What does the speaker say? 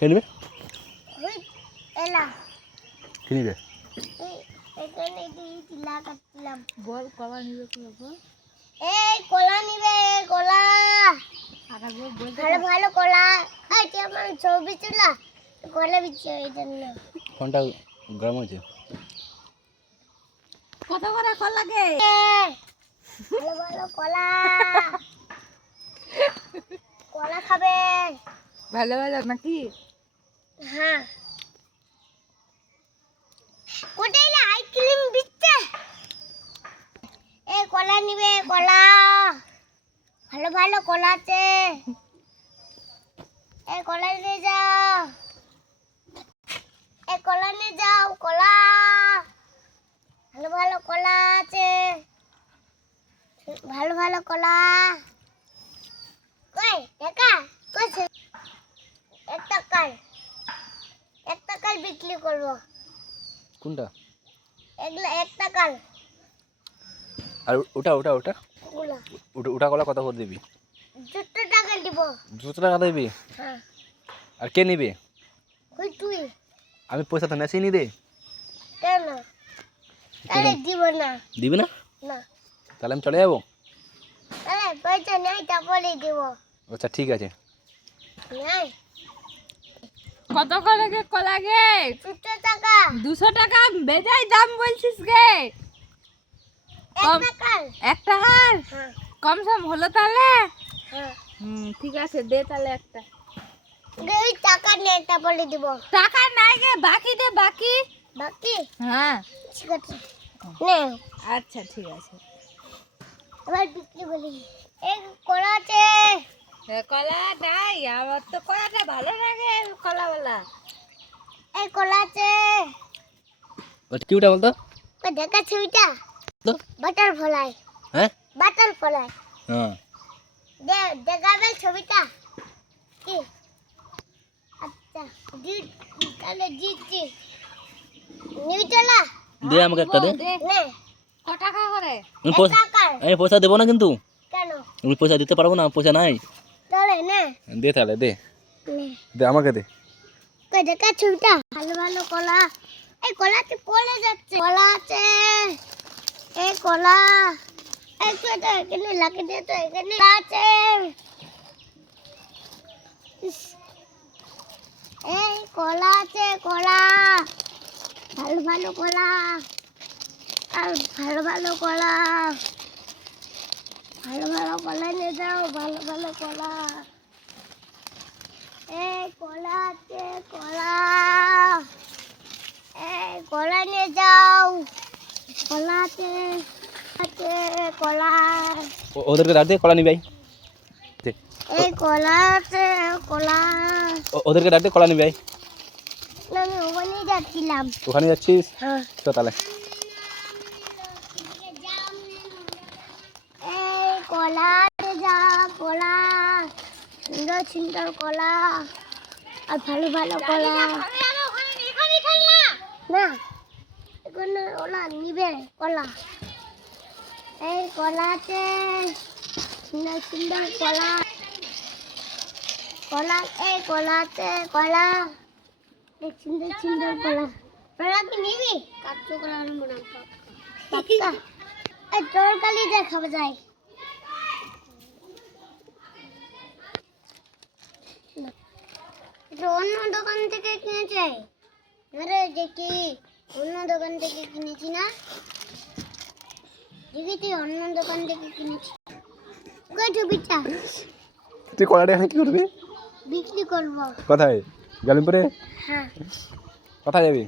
কে নিবে? ওই এলা কি নিবে? এখানে দিলা কাটলাম। বল কলা নিবে কি বল? এই কলা নিবে কলা। আটা গো বলতে ভালো ভালো কলা। এই তুই আমার ছবি তুলা কলা বিচ্ছে এই জন্য। ফোনটা গরম হয়েছে। কত করে কল লাগে? ভালো ভালো কলা। কলা খাবে? ভালো ভালো নাকি? হ্যাঁ। কোথায় আইসক্রিম বিচ্ছে? এই কলা নিবে কলা। ভালো ভালো কলা আছে। এই কলা নিয়ে যাও। এই কলা নিয়ে যাও কলা। ভালো ভালো কলা আছে। ভালো ভালো কলা। কই দেখা কইছে এক টাকার বিক্রি করব। কোনটা? এগুলা এক টাকার আর ওটা ওটা ওটা গুলা ওটা কলা কত করে দিবি? 2 টাকা দিব। 200 টাকা দিবি? হ্যাঁ। আর কে নিবে? কই তুই? আমি পয়সা তো নেছি নি দে। কেন? আরে দিব না। দিবি না? না। তাহলে আমি চলে যাবো? আরে পয়সা নাই তারপরে দিব। আচ্ছা ঠিক আছে। নাই। কত করে গে কলা গে? 2 টাকা। 200 টাকা বেজাই দাম বলছিস গে। 1 টাকার। 1 টাকার হ্যাঁ কম সম হলো তাহলে? হ্যাঁ। ঠিক আছে দে তাহলে একটা। এই টাকা নেই তারপরে দিব। টাকা নাই গে বাকি দে বাকি। বাকি? হ্যাঁ ঠিক আছে। নে আচ্ছা ঠিক আছে। এবার বিক্রি করি। এই কলা আছে। কলা নাই আমার তো কলাটা ভালো লাগে কলাওয়ালা। এই কলা আছে। ওটা কি ওটা বলতো? ওই দেখা ছবিটা তো বাটারফ্লাই। হ্যাঁ বাটারফ্লাই। হ্যাঁ দেখাবে ছবিটা কি? আচ্ছা তাহলে জিতছি। নিউটলা দে আমাকে একটা দে। নে কত টাকা করে? আমি 1 পয়সা টাকার। আমি পয়সা দেবো না কিন্তু। কেন? আমি পয়সা দিতে পারবো না, পয়সা নাই। তাহলে নে দে তাহলে দে নে দে আমাকে দে। কই দেখা ছবিটা ভালো ভালো কলা। এই কলাতে পড়ে যাচ্ছে। কলা আছে। এই কলা এই তো এখানে লাগিয়ে দে তো এখানে আছে। ইস, এই কলা আছে কলা। ভালো ভালো কলা। আর ভালো ভালো কলা। ভালো ভালো কলা নিয়ে যাও ভালো ভালো কলা। এই কলা আছে কলা। এই কলা নিয়ে যাও। কলা আছে আছে কলা। ওদেরকে ডাক দে, কলা নিবি। দে এই কলা আছে কলা। ওদেরকে ডাক দে, কলা নিবি। না আমি ওখানে যাচ্ছিলাম। ওখানে যাচ্ছিস? হ্যাঁ। তো তাহলে এই কলা নিয়ে যাও কলা। সুন্দর সুন্দর কলা আর ভালো ভালো কলা। না এখানে ওলা নিবে কলা। এই কলা আছে সুন্দর সুন্দর কলা। কলা এই কলা আছে কলা। এই সুন্দর সুন্দর কলা। কলা কি নিবি? কাঁচা কলা নেবো না। পাক্কা? এই তরকারি দিয়ে খাওয়া যায়। এটা অন্য দোকান থেকে কিনেছে। আরে দেখি অন্য দোকান থেকে কিনেছি না। দেখি তুই অন্য দোকান থেকে কিনেছি। কই ছবিটা? তুই কলাটা এখানে কি করবি? বিক্রি করবো। কোথায়? গালিমপুরে? হ্যাঁ। কোথায় যাবি?